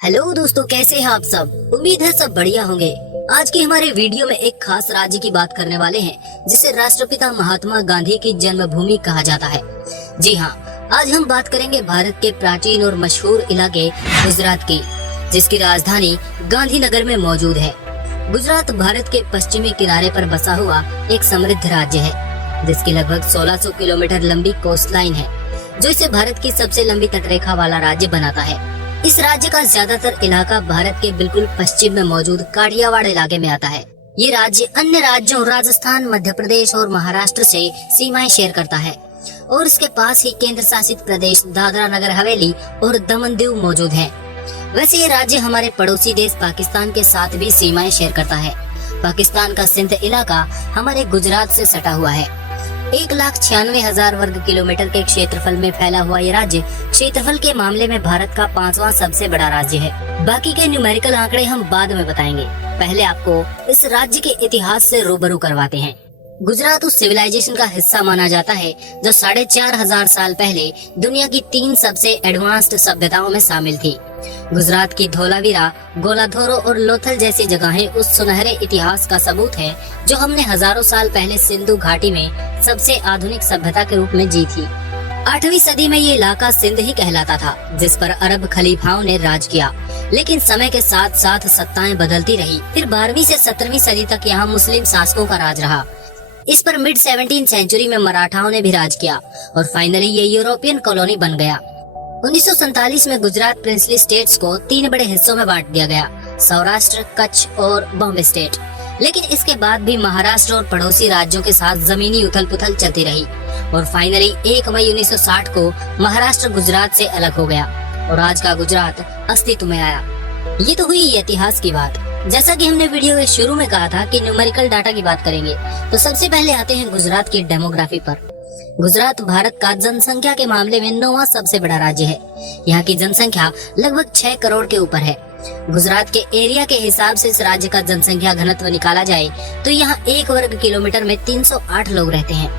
Hello दोस्तों, कैसे हैं आप सब। उम्मीद है सब बढ़िया होंगे। आज की हमारे वीडियो में एक खास राज्य की बात करने वाले हैं जिसे राष्ट्रपिता महात्मा गांधी की जन्मभूमि कहा जाता है। जी हाँ, आज हम बात करेंगे भारत के प्राचीन और मशहूर इलाके गुजरात की, जिसकी राजधानी गांधीनगर में मौजूद है। गुजरात भारत के पश्चिमी किनारे पर बसा हुआ एक समृद्ध राज्य है, जिसकी लगभग 1600 किलोमीटर लंबी कोस्ट लाइन है, जो इसे भारत की सबसे लंबी तटरेखा वाला राज्य बनाता है। इस राज्य का ज्यादातर इलाका भारत के बिल्कुल पश्चिम में मौजूद काठियावाड़ इलाके में आता है। ये राज्य अन्य राज्यों राजस्थान, मध्य प्रदेश और महाराष्ट्र से सीमाएं शेयर करता है और इसके पास ही केंद्र शासित प्रदेश दादरा नगर हवेली और दमन दीव मौजूद है। वैसे ये राज्य हमारे पड़ोसी देश पाकिस्तान के साथ भी सीमाएं शेयर करता है। पाकिस्तान का सिंध इलाका हमारे गुजरात से सटा हुआ है। 1,96,000 वर्ग किलोमीटर के क्षेत्रफल में फैला हुआ ये राज्य क्षेत्रफल के मामले में भारत का 5वां सबसे बड़ा राज्य है। बाकी के न्यूमेरिकल आंकड़े हम बाद में बताएंगे। पहले आपको इस राज्य के इतिहास से रूबरू करवाते हैं। गुजरात उस सिविलाइजेशन का हिस्सा माना जाता है जो 4,500 साल पहले दुनिया की 3 सबसे एडवांस्ड सभ्यताओं में शामिल थी। गुजरात की धोलावीरा, गोलाधोरो और लोथल जैसी जगहें उस सुनहरे इतिहास का सबूत है जो हमने हजारों साल पहले सिंधु घाटी में सबसे आधुनिक सभ्यता के रूप में जी थी। 8वीं सदी में ये इलाका सिंध ही कहलाता था, जिस पर अरब खलीफाओं ने राज किया। लेकिन समय के साथ साथ सत्ताएं बदलती रही। फिर 12वीं से 17वीं सदी तक यहाँ मुस्लिम शासकों का राज रहा। इस पर मिड 17वीं सेंचुरी में मराठाओं ने भी राज किया और फाइनली ये यूरोपियन कॉलोनी बन गया। 1947 में गुजरात प्रिंसली स्टेट्स को 3 बड़े हिस्सों में बांट दिया गया, सौराष्ट्र, कच्छ और बॉम्बे स्टेट। लेकिन इसके बाद भी महाराष्ट्र और पड़ोसी राज्यों के साथ जमीनी उथल पुथल चलती रही और फाइनली 1 मई 1960 को महाराष्ट्र गुजरात से अलग हो गया और आज का गुजरात अस्तित्व में आया। ये तो हुई इतिहास की बात। जैसा कि हमने वीडियो के शुरू में कहा था कि न्यूमेरिकल डाटा की बात करेंगे, तो सबसे पहले आते हैं गुजरात की डेमोग्राफी पर। गुजरात भारत का जनसंख्या के मामले में 9वां सबसे बड़ा राज्य है। यहाँ की जनसंख्या लगभग 6 करोड़ के ऊपर है। गुजरात के एरिया के हिसाब से इस राज्य का जनसंख्या घनत्व निकाला जाए तो यहाँ 1 वर्ग किलोमीटर में 308 लोग रहते हैं।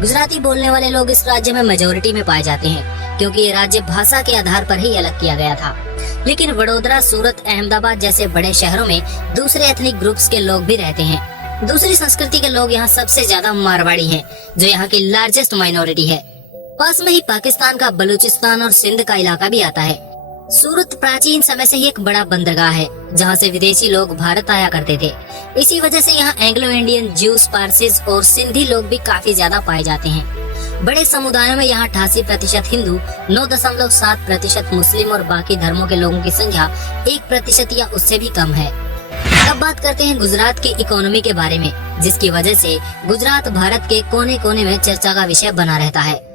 गुजराती बोलने वाले लोग इस राज्य में मेजोरिटी में पाए जाते हैं, क्योंकि ये राज्य भाषा के आधार पर ही अलग किया गया था। लेकिन वडोदरा, सूरत, अहमदाबाद जैसे बड़े शहरों में दूसरे एथनिक ग्रुप्स के लोग भी रहते हैं। दूसरी संस्कृति के लोग यहाँ सबसे ज्यादा मारवाड़ी हैं, जो यहाँ की लार्जेस्ट माइनॉरिटी है। पास में ही पाकिस्तान का बलूचिस्तान और सिंध का इलाका भी आता है। सूरत प्राचीन समय से ही एक बड़ा बंदरगाह है, जहाँ से विदेशी लोग भारत आया करते थे। इसी वजह से यहाँ एंग्लो इंडियन, ज्यूस, पारसीज और सिंधी लोग भी काफी ज्यादा पाए जाते हैं। बड़े समुदायों में यहाँ 88% हिंदू, 9.7% मुस्लिम और बाकी धर्मों के लोगों की संख्या 1% या उससे भी कम है। अब बात करते हैं गुजरात की इकोनॉमी के बारे में, जिसकी वजह से गुजरात भारत के कोने कोने में चर्चा का विषय बना रहता है।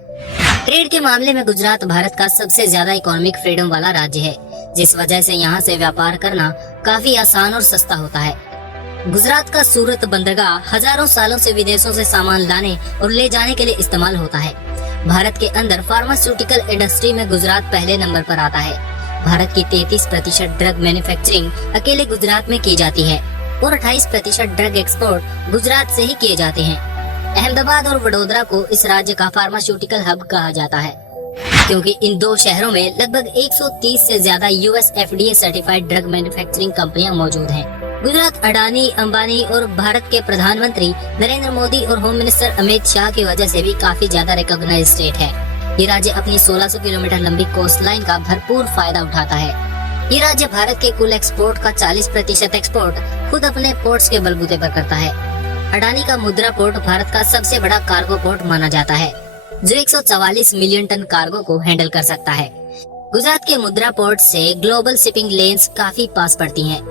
ट्रेड के मामले में गुजरात भारत का सबसे ज्यादा इकोनॉमिक फ्रीडम वाला राज्य है, जिस वजह से यहाँ से व्यापार करना काफी आसान और सस्ता होता है। गुजरात का सूरत बंदरगाह हजारों सालों से विदेशों से सामान लाने और ले जाने के लिए इस्तेमाल होता है। भारत के अंदर फार्मास्यूटिकल इंडस्ट्री में गुजरात पहले नंबर पर आता है। भारत की 33% ड्रग मैन्युफैक्चरिंग अकेले गुजरात में की जाती है और 28% ड्रग एक्सपोर्ट गुजरात से ही किए जाते हैं। अहमदाबाद और वडोदरा को इस राज्य का फार्मास्यूटिकल हब कहा जाता है, क्योंकि इन 2 शहरों में लगभग 130 से ज्यादा US FDA certified drug manufacturing कंपनियां मौजूद हैं। गुजरात अडानी, अंबानी और भारत के प्रधानमंत्री नरेंद्र मोदी और होम मिनिस्टर अमित शाह की वजह से भी काफी ज्यादा रिकॉग्नाइज्ड स्टेट है। ये राज्य अपनी 1600 किलोमीटर लंबी कोस्ट लाइन का भरपूर फायदा उठाता है। ये राज्य भारत के कुल एक्सपोर्ट का 40% एक्सपोर्ट खुद अपने पोर्ट्स के बलबूते पर करता है। अडानी का मुद्रा पोर्ट भारत का सबसे बड़ा कार्गो पोर्ट माना जाता है, जो 144 मिलियन टन कार्गो को हैंडल कर सकता है। गुजरात के मुद्रा पोर्ट से ग्लोबल शिपिंग लेन्स काफी पास पड़ती हैं।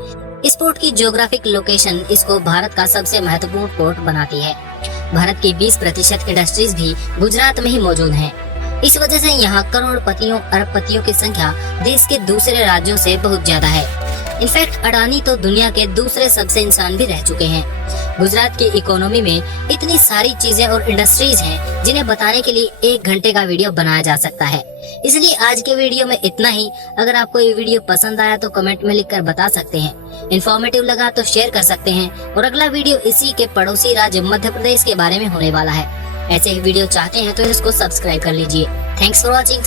इस पोर्ट की ज्योग्राफिक लोकेशन इसको भारत का सबसे महत्वपूर्ण पोर्ट बनाती है। भारत की 20% इंडस्ट्रीज भी गुजरात में ही मौजूद हैं। इस वजह से यहाँ करोड़पतियों, अरबपतियों की संख्या देश के दूसरे राज्यों से बहुत ज्यादा है। इनफैक्ट अडानी तो दुनिया के दूसरे सबसे इंसान भी रह चुके हैं। गुजरात की इकोनॉमी में इतनी सारी चीजें और इंडस्ट्रीज हैं, जिन्हें बताने के लिए 1 घंटे का वीडियो बनाया जा सकता है। इसलिए आज के वीडियो में इतना ही। अगर आपको ये वीडियो पसंद आया तो कमेंट में लिखकर बता सकते हैं। इन्फॉर्मेटिव लगा तो शेयर कर सकते हैं। और अगला वीडियो इसी के पड़ोसी राज्य मध्य प्रदेश के बारे में होने वाला है। ऐसे ही वीडियो चाहते हैं तो इसको सब्सक्राइब कर लीजिए। Thanks for watching.